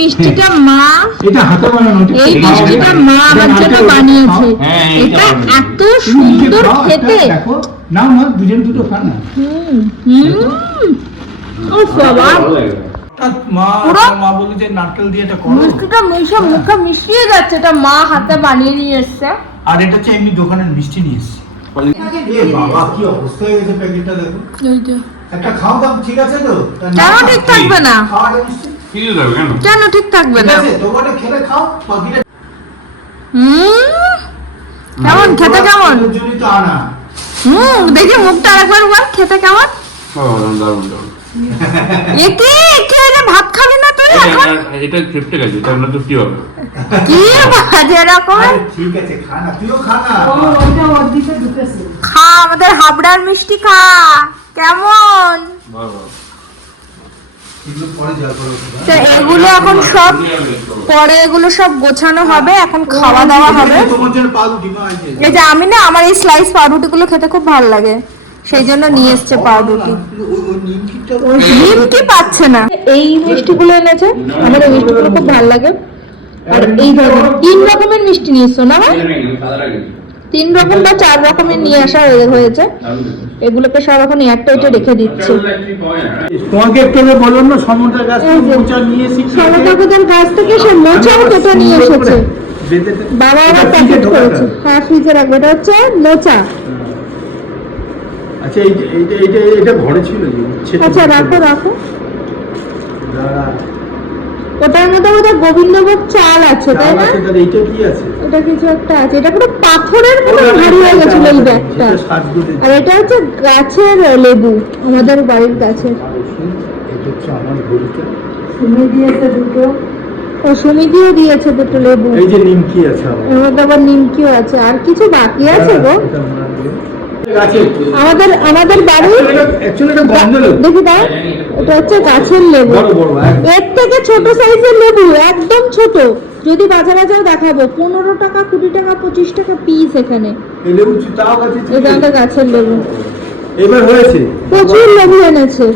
মিষ্টিটা মা আমার জন্য বানিয়েছে। এটা এত সুন্দর খেতে। না দুজন দুটো খান না। ও বাবা মা বলে যে নারকেল দিয়ে এটা করো। মিষ্টিটা মুখে মিশিয়ে যাচ্ছে। এটা মা হাতে বানিয়ে নিয়ে এসেছে। আর এটা হচ্ছে এমনি দোকানের মিষ্টি নিয়ে এসেছি। বাবা কি অবস্থা হয়ে গেছে প্যাকেটটা দেখো। একটা খাও দাম ঠিক আছে তো? কেন ঠিক থাকবে না? কেন ঠিক থাকবে না? দোকানে খেলে খাও বাকিটা। কেমন খেতে কেমন? জন্য তো আনা। দেখি মুখটা আরেকবার বল খেতে কেমন? একে খেয়ে ভাত খাবি না তুই এখন? এটা খেতে গেছে এটা না তো কি হবে? কি বাজে রকম। ঠিক আছে খা না তুইও খা না। ওটা ওর দিকে ঢুকেছে। খা আমাদের হাবড়ার মিষ্টি খা। কেমন? ভালো। এগুলো এখন সব পরে এগুলো সব গোছানো হবে। এখন খাওয়া দাওয়া হবে। এই যে আমি না আমার এই স্লাইস পাউরুটিগুলো খেতে খুব ভালো লাগে, সেই জন্য নিয়ে এসছে পাউরুটি। নিমকি পাচ্ছে না। এই মিষ্টিগুলো এনেছে, আমার এই মিষ্টিগুলো খুব ভালো লাগে। আর এই ধরনের 3 রকমের মিষ্টি নিয়ে এসছো না? 3 রকম বা 4 রকমের নিয়ে আসা হয়েছে। এগুলোকে সব এখন এয়ারটাইটে রেখে দিচ্ছে। তোমাকে একটু বলুন না সমুদ্রের গাছ থেকে মোচা নিয়ে এসেছি। সমুদ্রের গাছ থেকে সে মোচাও কেটে নিয়ে এসেছে। বাবা আবার প্যাকেট করেছে। হ্যাঁ ফ্রিজে রাখবে। এটা হচ্ছে মোচা। আচ্ছা এটা ঘরে ছিল যে। আচ্ছা রাখো। ওটার মধ্যে বোধহয় গোবিন্দভোগ চাল আছে তাই না? এইটা কি আছে? এটা কিছু একটা আছে। এটা পুরো পাথরের মতো ভারী হয়ে গেছিল এই ব্যাগটা। আর এটা হচ্ছে গাছের লেবু, আমাদের বাড়ির গাছের। সুমি দিয়েছে দুটো। ও সুমিদিও দিয়েছে দুটো লেবু। এই যে নিমকি আছে এর মধ্যে আবার নিমকিও আছে। আর কিছু বাকি আছে গো আমাদের বাড়ি। দেখি দাও, এটা হচ্ছে গাছের লেবু। এর থেকে ছোট সাইজের লেবু, একদম ছোট। যদি বাজারে যাও দেখাবো। 15 টাকা, 20 টাকা, 25 টাকা পিস এখানে। এটা আমাদের গাছের লেবু। এবার হয়েছে প্রচুর লেবু এনেছে।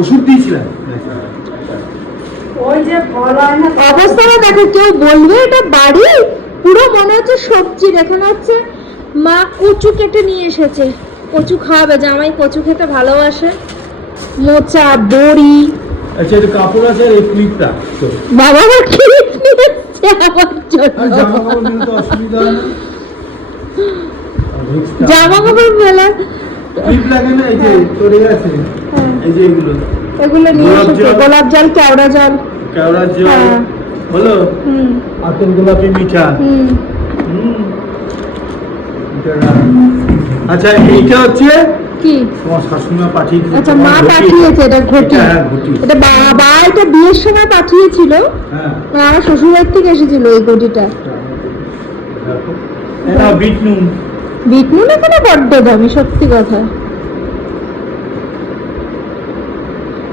ওষুধ দিয়েছিলাম। ওই যে ফল হয় না অবস্থাটা দেখো, কেউ বলবে এটা বাড়ি? পুরো মনে হচ্ছে সবজির। এখানে হচ্ছে মা কচু কেটে নিয়ে এসেছে। কচু খাওয়াবে, জামাই কচু খেতে ভালোবাসে। মোচা, বড়ি। আচ্ছা এটা কাপড় আছে আর এই ক্লিপটা তো বাবা আমার ক্লিপ নিয়ে এসেছে আমার জন্য। জামা কাপড় নিলে তো অসুবিধা হয় না। জামা কাপড় মেলা ক্লিপ লাগে না? এই যে তোর আছে এই যে এগুলো নিয়ে এসেছে। গোলাপ জল, কেওড়া জল। বলো আপেল গোলাপি মিঠা। আচ্ছা এইটা হচ্ছে কি তোমার শাশুড়ি মা পাঠিয়েছে। আচ্ছা মা পাঠিয়েছে। এটা ঘটি। এটা বাবা এটা বিয়ের সময় পাঠিয়েছিল। হ্যাঁ আমার শ্বশুর বাড়ি থেকে এসেছিল এই ঘটিটা। এটা বিট নুন। বিট নুন এখানে বড্ড দামি, সত্যি কথা।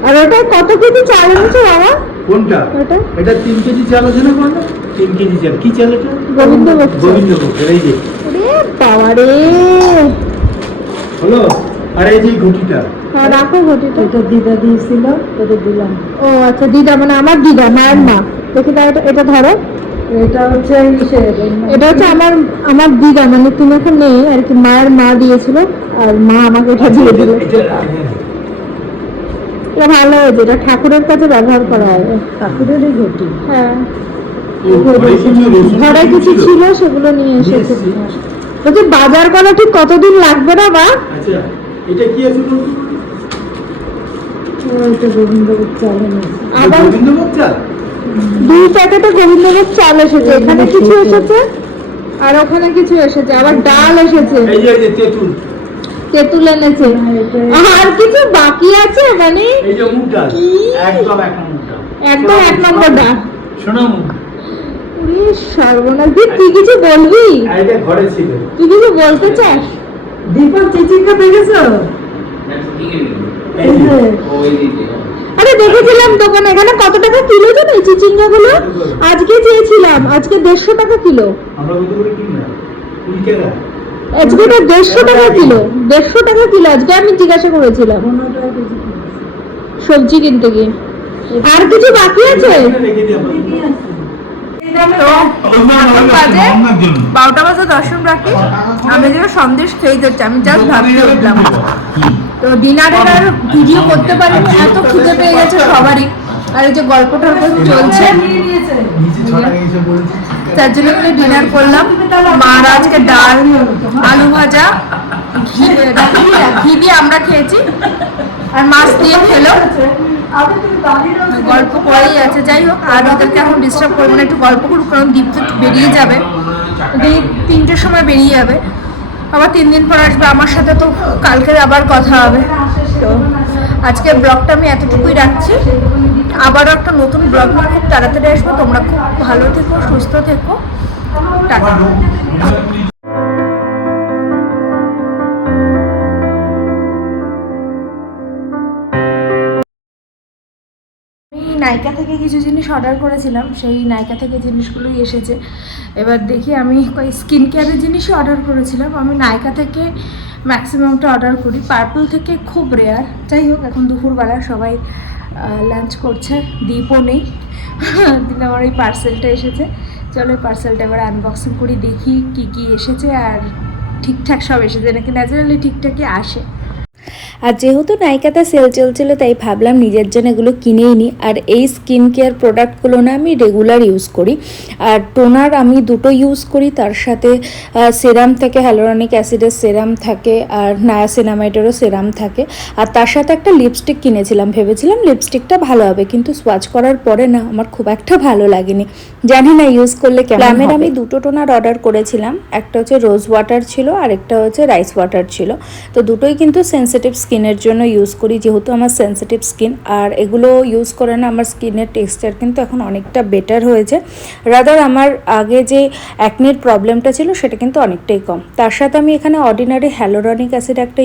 আর ওটা কত কেজি চাল এনেছে বাবা? কোনটা? এটা 3 কেজি চাল আছে না? কোনটা 3 কেজি চাল? কি চাল এটা? গোবিন্দভোগ। এই যে। ওরে বাবা রে। হলো। আর এই যে ঘটিটা। হ্যাঁ রাখো ঘটিটা। এটা দিদা দিয়েছিল, তোদের দিলাম। ও আচ্ছা দিদা মানে আমার দিদা, মায়ের মা। দেখি দাও এটা ধরো। এটা হচ্ছে এটা হচ্ছে আমার দিদা, মানে তুমি এখন নেই আর কি। মায়ের মা দিয়েছিল আর মা আমাকে এটা দিয়ে দিল। এটা ভালো হয়েছে। এটা ঠাকুরের কাছে ব্যবহার করা হয়। ঠাকুরেরই ঘটি। হ্যাঁ ঘরে কিছু ছিল সেগুলো নিয়ে এসেছে। বলছি বাজার করা ঠিক কতদিন লাগবে না বা? আচ্ছা এটা কি আছে? ওইটা গোবিন্দভোগ চাল এনেছে। আবার গোবিন্দভোগ চাল 2 প্যাকেটে গোবিন্দভোগ চাল এসেছে। এখানে কিছু এসেছে আর ওখানে কিছু এসেছে। আবার ডাল এসেছে। এই যে তেঁতুল এনেছে। আর কিছু বাকি আছে মানে? এই যে মুগ ডাল। একদম 1 নম্বর ডাল। একদম 1 নম্বর ডাল। শোনো মুগ। ওরে সর্বনাশ। তুই কিছু বলবি? এটা ঘরে ছিল। তুই কিছু বলতে চাস? দীপক চিচিঙ্গা দেখেছো? এই যে আরে দেখেছিলাম দোকানে। এখানে কত টাকা কিলো জানো এই চিচিঙ্গা গুলো? আজকে চেয়েছিলাম, আজকে 150 টাকা কিলো। আমরা কত করে কিনলাম? 20 টাকা। আজকে তো 150 টাকা কিলো। 150 টাকা কিলো আজকে আমি জিজ্ঞাসা করেছিলাম 15 টাকা কেজি। সবজি কিনতে গিয়ে। আর কিছু বাকি আছে? রেখে দিই আমরা। তো এখন বাজে 12টা বাজে 10 মিনিট বাকি। আমি যেটা সন্দেশ খেয়ে যাচ্ছি, আমি জাস্ট ভাবতে উঠলাম। তো ডিনারের আর ভিডিও করতে পারিনি, এত খিদে পেয়ে গেছে সবারই। আর এই যে গল্প টল্প চলছে, তার জন্য ডিনার করলাম। মার আজকে ডাল, আলু ভাজা, ঘি দিয়ে আমরা খেয়েছি, আর মাছ দিয়ে খেলো। গল্প করেই আছে। যাই হোক, আর ওদেরকে এখন ডিস্টার্ব করবো না, একটু গল্প করুক, কারণ দীপ তো বেরিয়ে যাবে, 3টের সময় বেরিয়ে যাবে, আবার 3 দিন পর আসবে আমার সাথে। তো কালকে আবার কথা হবে। তো আজকে ব্লগটা আমি এতটুকুই রাখছি। আবারও একটা নতুন ব্লগ নিয়ে খুব তাড়াতাড়ি আসবো। তোমরা খুব ভালো থেকো, সুস্থ থেকো, টাটা। নাইকা থেকে কিছু জিনিস অর্ডার করেছিলাম, সেই নাইকা থেকে জিনিসগুলোই এসেছে। এবার দেখি, আমি স্কিন কেয়ারের জিনিসই অর্ডার করেছিলাম। আমি নাইকা থেকে ম্যাক্সিমামটা অর্ডার করি, পার্পল থেকে খুব রেয়ার। যাই হোক, এখন দুপুরবেলা সবাই লাঞ্চ করছে, দীপও নেই। দিন আমার এই পার্সেলটা এসেছে। চলো এই পার্সেলটা এবার আনবক্সিং করি, দেখি কি কি এসেছে আর ঠিকঠাক সব এসেছে নাকি। ন্যাচারালি ঠিকঠাকই আসে। আর যেহেতু নাইকাতে সেল চলছিল, তাই ভাবলাম নিজের জন্য এগুলো কিনেই নিই। আর এই স্কিন কেয়ার প্রোডাক্টগুলো না আমি রেগুলার ইউজ করি। আর টোনার আমি দুটো ইউজ করি, তার সাথে সেরাম থেকে হ্যালোরনিক অ্যাসিডের সেরাম থাকে, আর নায়াসিনামাইডেরও সেরাম থাকে। আর তার সাথে একটা লিপস্টিক কিনেছিলাম, ভেবেছিলাম লিপস্টিকটা ভালো হবে, কিন্তু সোয়াচ করার পরে না আমার খুব একটা ভালো লাগেনি। জানি না ইউজ করলে কেমন হবে। আমি দুটো টোনার অর্ডার করেছিলাম, একটা হচ্ছে রোজ ওয়াটার ছিল আর একটা হচ্ছে রাইস ওয়াটার ছিল। তো দুটোই কিন্তু সেন্সিটিভ স্কিনের জন্য ইউজ করি, যেহেতু আমার সেন্সিটিভ স্কিন। আর এগুলো ইউজ করে না আমার স্কিনের টেক্সচার কিন্তু এখন অনেকটা বেটার হয়েছে। রাদার আমার আগে যে অ্যাকনির প্রবলেমটা ছিল সেটা কিন্তু অনেকটাই কম। তার সাথে আমি এখানে অর্ডিনারি হ্যালোরনিক অ্যাসিড একটা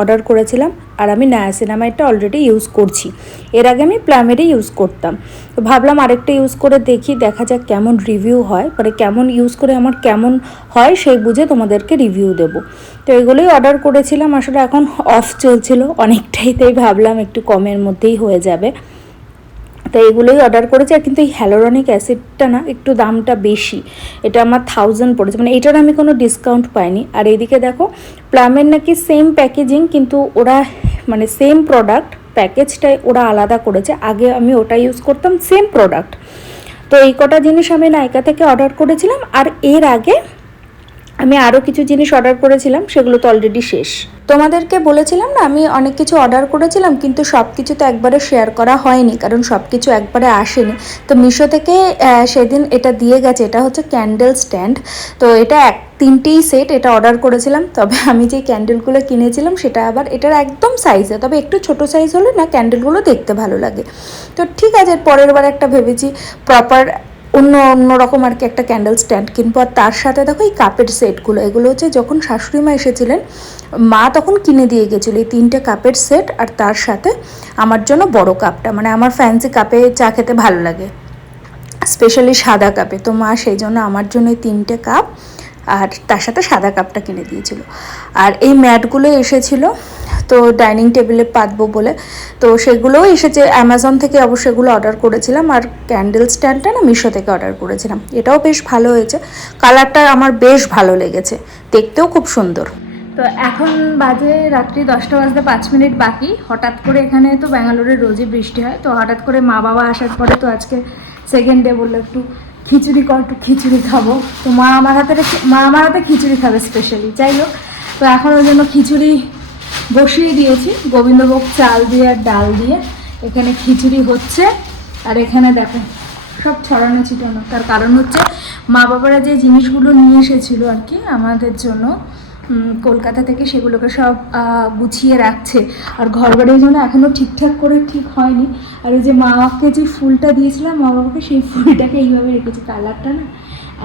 অর্ডার করেছিলাম, আর আমি নায়াসিনামাইডটা অলরেডি ইউজ করছি। এর আগে আমি প্লামেরই ইউজ করতাম। তো ভাবলাম আরেকটা ইউজ করে দেখি, দেখা যাক কেমন রিভিউ হয়, পরে কেমন ইউজ করে আমার কেমন হয় সেই বুঝে তোমাদেরকে রিভিউ দেবো। তো এগুলোই অর্ডার করেছিলাম। আসলে এখন অফ চলছিল অনেকটাই, তাই ভাবলাম একটু কমের মধ্যেই হয়ে যাবে, তো এগুলোই অর্ডার করেছি। আর কিন্তু এই হ্যালোরনিক অ্যাসিডটা না একটু দামটা বেশি, এটা আমার 1000 পড়েছে, মানে এটার আমি কোনো ডিসকাউন্ট পাইনি। আর এইদিকে দেখো প্লামের নাকি সেম প্যাকেজিং, কিন্তু ওরা মানে সেম প্রোডাক্ট, প্যাকেজটাই ওরা আলাদা করেছে। আগে আমি ওটা ইউজ করতাম, সেম প্রোডাক্ট। তো এই কটা জিনিস আমি নাইকা থেকে অর্ডার করেছিলাম। আর এর আগে আমি আরও কিছু জিনিস অর্ডার করেছিলাম, সেগুলো তো অলরেডি শেষ। তোমাদেরকে বলেছিলাম না আমি অনেক কিছু অর্ডার করেছিলাম, কিন্তু সব কিছু তো একবারে শেয়ার করা হয়নি, কারণ সব কিছু একবারে আসেনি। তো মিশো থেকে সেদিন এটা দিয়ে গেছে, এটা হচ্ছে ক্যান্ডেল স্ট্যান্ড। তো এটা 3টেই সেট, এটা অর্ডার করেছিলাম। তবে আমি যে ক্যান্ডেলগুলো কিনেছিলাম সেটা আবার এটার একদম সাইজে, তবে একটু ছোট সাইজ হলে না ক্যান্ডেলগুলো দেখতে ভালো লাগে। তো ঠিক আছে, পরের বার একটা ভেবেছি প্রপার অন্যরকম আর কি একটা ক্যান্ডেল স্ট্যান্ড কিনবো। আর তার সাথে দেখো এই কাপের সেটগুলো, এগুলো হচ্ছে যখন শাশুড়ি মা এসেছিলেন মা তখন কিনে দিয়ে গেছিলো এই 3টে কাপের সেট। আর তার সাথে আমার জন্য বড় কাপটা, মানে আমার ফ্যান্সি কাপে চা খেতে ভালো লাগে, স্পেশালি সাদা কাপে। তো মা সেই জন্য আমার জন্য এই 3টে কাপ আর তার সাথে সাদা কাপটা কিনে দিয়েছিল। আর এই ম্যাটগুলো এসেছিলো তো ডাইনিং টেবিলে পাতবো বলে, তো সেগুলোও এসেছে অ্যামাজন থেকে, অবশ্যই এগুলো অর্ডার করেছিলাম। আর ক্যান্ডেল স্ট্যান্ডটা না মিশো থেকে অর্ডার করেছিলাম, এটাও বেশ ভালো হয়েছে, কালারটা আমার বেশ ভালো লেগেছে, দেখতেও খুব সুন্দর। তো এখন বাজে রাত্রি 10টা বাজতে 5 মিনিট বাকি। হঠাৎ করে এখানে তো ব্যাঙ্গালোরে রোজই বৃষ্টি হয়, তো হঠাৎ করে মা বাবা আসার পরে তো আজকে সেকেন্ড ডে বললো একটু খিচুড়ি কর, একটু খিচুড়ি খাবো। তো মা আমার হাতে খিচুড়ি খাবে স্পেশালি। যাই হোক, তো এখন ওর জন্য খিচুড়ি বসিয়ে দিয়েছি, গোবিন্দভোগ চাল দিয়ে আর ডাল দিয়ে এখানে খিচুড়ি হচ্ছে। আর এখানে দেখো সব ছড়ানো ছিটানো, তার কারণ হচ্ছে মা বাবারা যে জিনিসগুলো নিয়ে এসেছিলো আর কি আমাদের জন্য কলকাতা থেকে, সেগুলোকে সব গুছিয়ে রাখছে। আর ঘর বাড়ির জন্য এখনও ঠিকঠাক করে ঠিক হয়নি। আর ওই যে মাকে যে ফুলটা দিয়েছিলাম মা বাবাকে, সেই ফুলটাকে এইভাবে রেখেছি। কালারটা না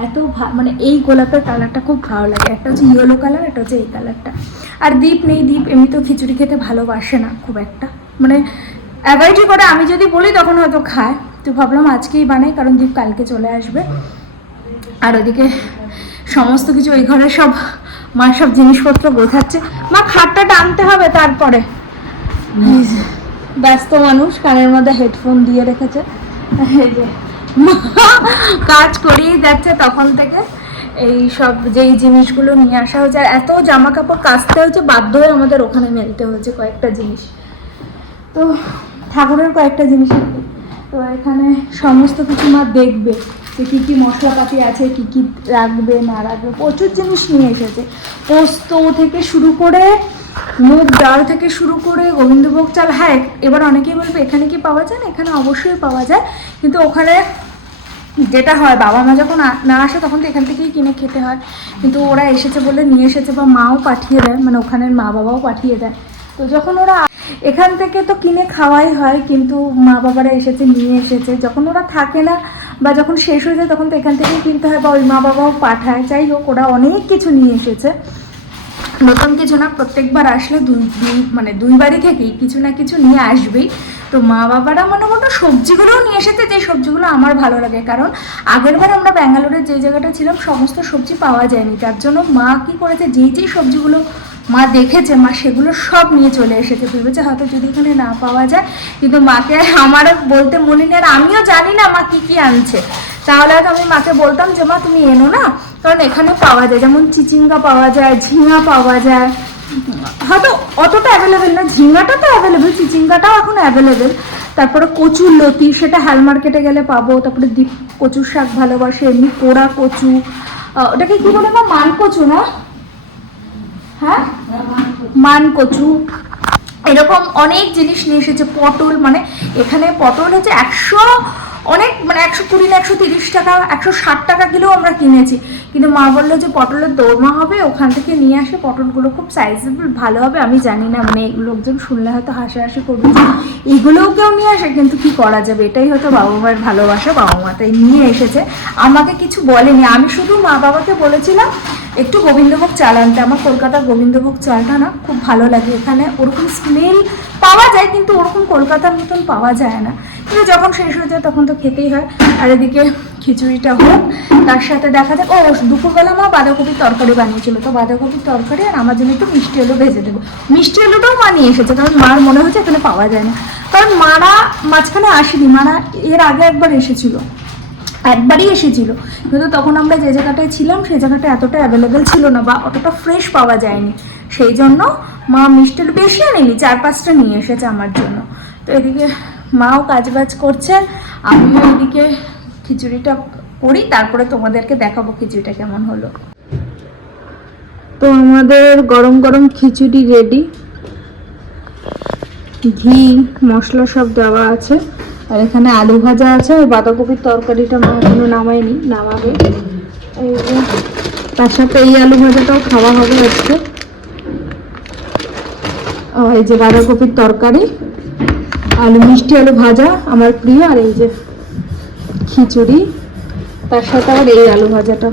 এত মানে এই গোলাপের কালারটা খুব ভালো লাগে, একটা হচ্ছে ইয়েলো কালার, একটা হচ্ছে এই কালারটা। আর দীপ নেই, দীপ এমনিতেও খিচুড়ি খেতে ভালোবাসে না খুব একটা, মানে অ্যাভয়েডই করে। আমি যদি বলি তখন হয়তো খায়। তো ভাবলাম আজকেই বানাই, কারণ দীপ কালকে চলে আসবে। আর ওদিকে সমস্ত কিছু ওই ঘরে সব মা সব জিনিসপত্র গোছাচ্ছে। মা খাটটা টানতে হবে তারপরে। ব্যস্ত মানুষ, কানের মধ্যে হেডফোন দিয়ে রেখেছে। এই যে মা কাজ করেই যাচ্ছে তখন থেকে, এই সব যেই জিনিসগুলো নিয়ে আসা হয়েছে। আর এত জামা কাপড় কাচতে হয়েছে, বাধ্য হয়ে আমাদের ওখানে মেলতে হয়েছে কয়েকটা জিনিস। তো ঠাকুরের কয়েকটা জিনিস, তো এখানে সমস্ত কিছু মা দেখবে যে কী কী মশলাপাতি আছে, কী কী রাখবে না রাখবে, প্রচুর জিনিস নিয়ে এসেছে। পোস্ত থেকে শুরু করে, মুগ ডাল থেকে শুরু করে, গোবিন্দভোগ চাল। হ্যাঁ, এবার অনেকেই বলবে এখানে কি পাওয়া যায় না, এখানে অবশ্যই পাওয়া যায়, কিন্তু ওখানে যেটা হয় বাবা মা যখন না আসে তখন তো এখান থেকেই কিনে খেতে হয়, কিন্তু ওরা এসেছে বলে নিয়ে এসেছে, বা মাও পাঠিয়ে দেয়, মানে ওখানের মা বাবাও পাঠিয়ে দেয়। তো যখন ওরা এখান থেকে তো কিনে খাওয়াই হয়, কিন্তু মা বাবারা এসেছে নিয়ে এসেছে। যখন ওরা থাকে না বা যখন শেষ হয়ে যায় তখন তো এখান থেকেই কিনতে হয়, বা ওই মা বাবাও পাঠায়। যাই হোক, ওরা অনেক কিছু নিয়ে এসেছে, নতুন কিছু না, প্রত্যেকবার আসলে দুই বাড়ি থেকেই কিছু না কিছু নিয়ে আসবেই। তো মা বাবারা মোটামুটি সবজিগুলোও নিয়ে এসেছে, যে সবজিগুলো আমার ভালো লাগে, কারণ আগেরবার আমরা ব্যাঙ্গালোরের যে জায়গাটা ছিলাম সমস্ত সবজি পাওয়া যায়নি, তার জন্য মা কি করেছে, যেই সবজিগুলো মা দেখেছে মা সেগুলো সব নিয়ে চলে এসেছে। ভেবেছে হয়তো যদি এখানে না পাওয়া যায়, কিন্তু মাকে আমার বলতে মনে নেই, আর আমিও জানি না মা কী কী আনছে। তাহলে হয়তো আমি মাকে বলতাম যে মা তুমি এনো না, কারণ এখানে পাওয়া যায়, যেমন চিচিঙ্গা পাওয়া যায়, ঝিঙা পাওয়া যায়, হয়তো অতটা অ্যাভেলেবেল না, ঝিঙ্গাটা তো অ্যাভেলেবেল, চিচিঙ্গাটাও এখন অ্যাভেলেবেল। তারপরে কচুর লতি, সেটা হাল মার্কেটে গেলে পাবো। তারপরে দীপ কচুর শাক ভালোবাসে, এমনি পোড়া কচু, ওটাকে কি বলে না, মান কচু না, হ্যাঁ মান কচু, এরকম অনেক জিনিস নিয়ে এসেছে। পটল, মানে এখানে পটল হচ্ছে 120 না 130 টাকা, 160 টাকা কিলো আমরা কিনেছি, কিন্তু মা বললো যে পটলের দোরমা হবে, ওখান থেকে নিয়ে আসে, পটলগুলো খুব সাইজেবল ভালো হবে। আমি জানি না, মানে লোকজন শুনলে হয়তো হাসাহাসি করবে, এগুলোও কেউ নিয়ে আসে, কিন্তু কি করা যাবে, এটাই হয়তো বাবা মায়ের ভালোবাসা, বাবা মা তাই নিয়ে এসেছে। আমাকে কিছু বলেনি, আমি শুধু মা বাবাকে বলেছিলাম একটু গোবিন্দভোগ চাল আনতে। আমার কলকাতার গোবিন্দভোগ চালটা না খুব ভালো লাগে, এখানে ওরকম স্মেল পাওয়া যায়, কিন্তু ওরকম কলকাতার মতন পাওয়া যায় না, কিন্তু যখন শেষ হয়ে যায় তখন তো খেতেই হয়। আর এদিকে খিচুড়িটা হোক, তার সাথে দেখা যাক, দুপুরবেলা মা বাঁধাকপির তরকারি বানিয়েছিল, তো বাঁধাকপির তরকারি আর আমার জন্য একটু মিষ্টি আলু ভেজে দেবো। মিষ্টি আলুটাও মা নিয়ে এসেছে, কারণ মার মনে হচ্ছে এখানে পাওয়া যায় না, কারণ মারা মাঝখানে আসেনি, মারা এর আগে একবারই এসেছিল, কিন্তু তখন আমরা যে জায়গাটায় ছিলাম সেই জায়গাটা এতটা অ্যাভেলেবেল ছিল না, বা অতটা ফ্রেশ পাওয়া যায়নি, সেই জন্য মা মিষ্টি আলু বেশি আনেনি, 4-5টা নিয়ে এসেছে আমার জন্য। তো এদিকে মাও কাজবাজ করছে, আমিও এদিকে খিচুড়িটা করি, তারপরে তোমাদেরকে দেখাবো খিচুড়িটা কেমন হলো। তো আমাদের গরম গরম খিচুড়ি রেডি, ঘি মশলা সব দেওয়া আছে, আর এখানে আলু ভাজা আছে, আর বাঁধাকপির তরকারিটা মা এখনো নামায়নি, নামাবে। এই যে তার সাথে এই আলু ভাজাটাও খাওয়া হবে আজকে। এই যে বাঁধাকপির তরকারি, আলু মিষ্টি আলু ভাজা আমার প্রিয়, আর এই যে খিচুড়ি, তার সাথে আবার এই আলু ভাজাটা।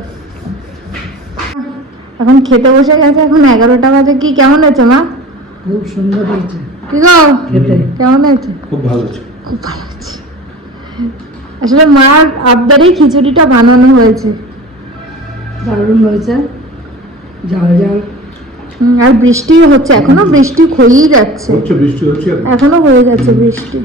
এখন খেতে বসে গেছে, এখন 11টা বাজে। কি কেমন হয়েছে মা? খুব সুন্দর হয়েছে কি গো, কেমন হয়েছে? খুব ভালো আছে, খুব ভালো আছে। আসলে মার আবদারেই খিচুড়িটা বানানো হয়েছে, দারুণ হয়েছে, ঝাল ঝাল। আর বৃষ্টি হচ্ছে, এখনো বৃষ্টি হয়েই যাচ্ছে, বৃষ্টি হচ্ছে, এখনো হয়ে যাচ্ছে বৃষ্টি।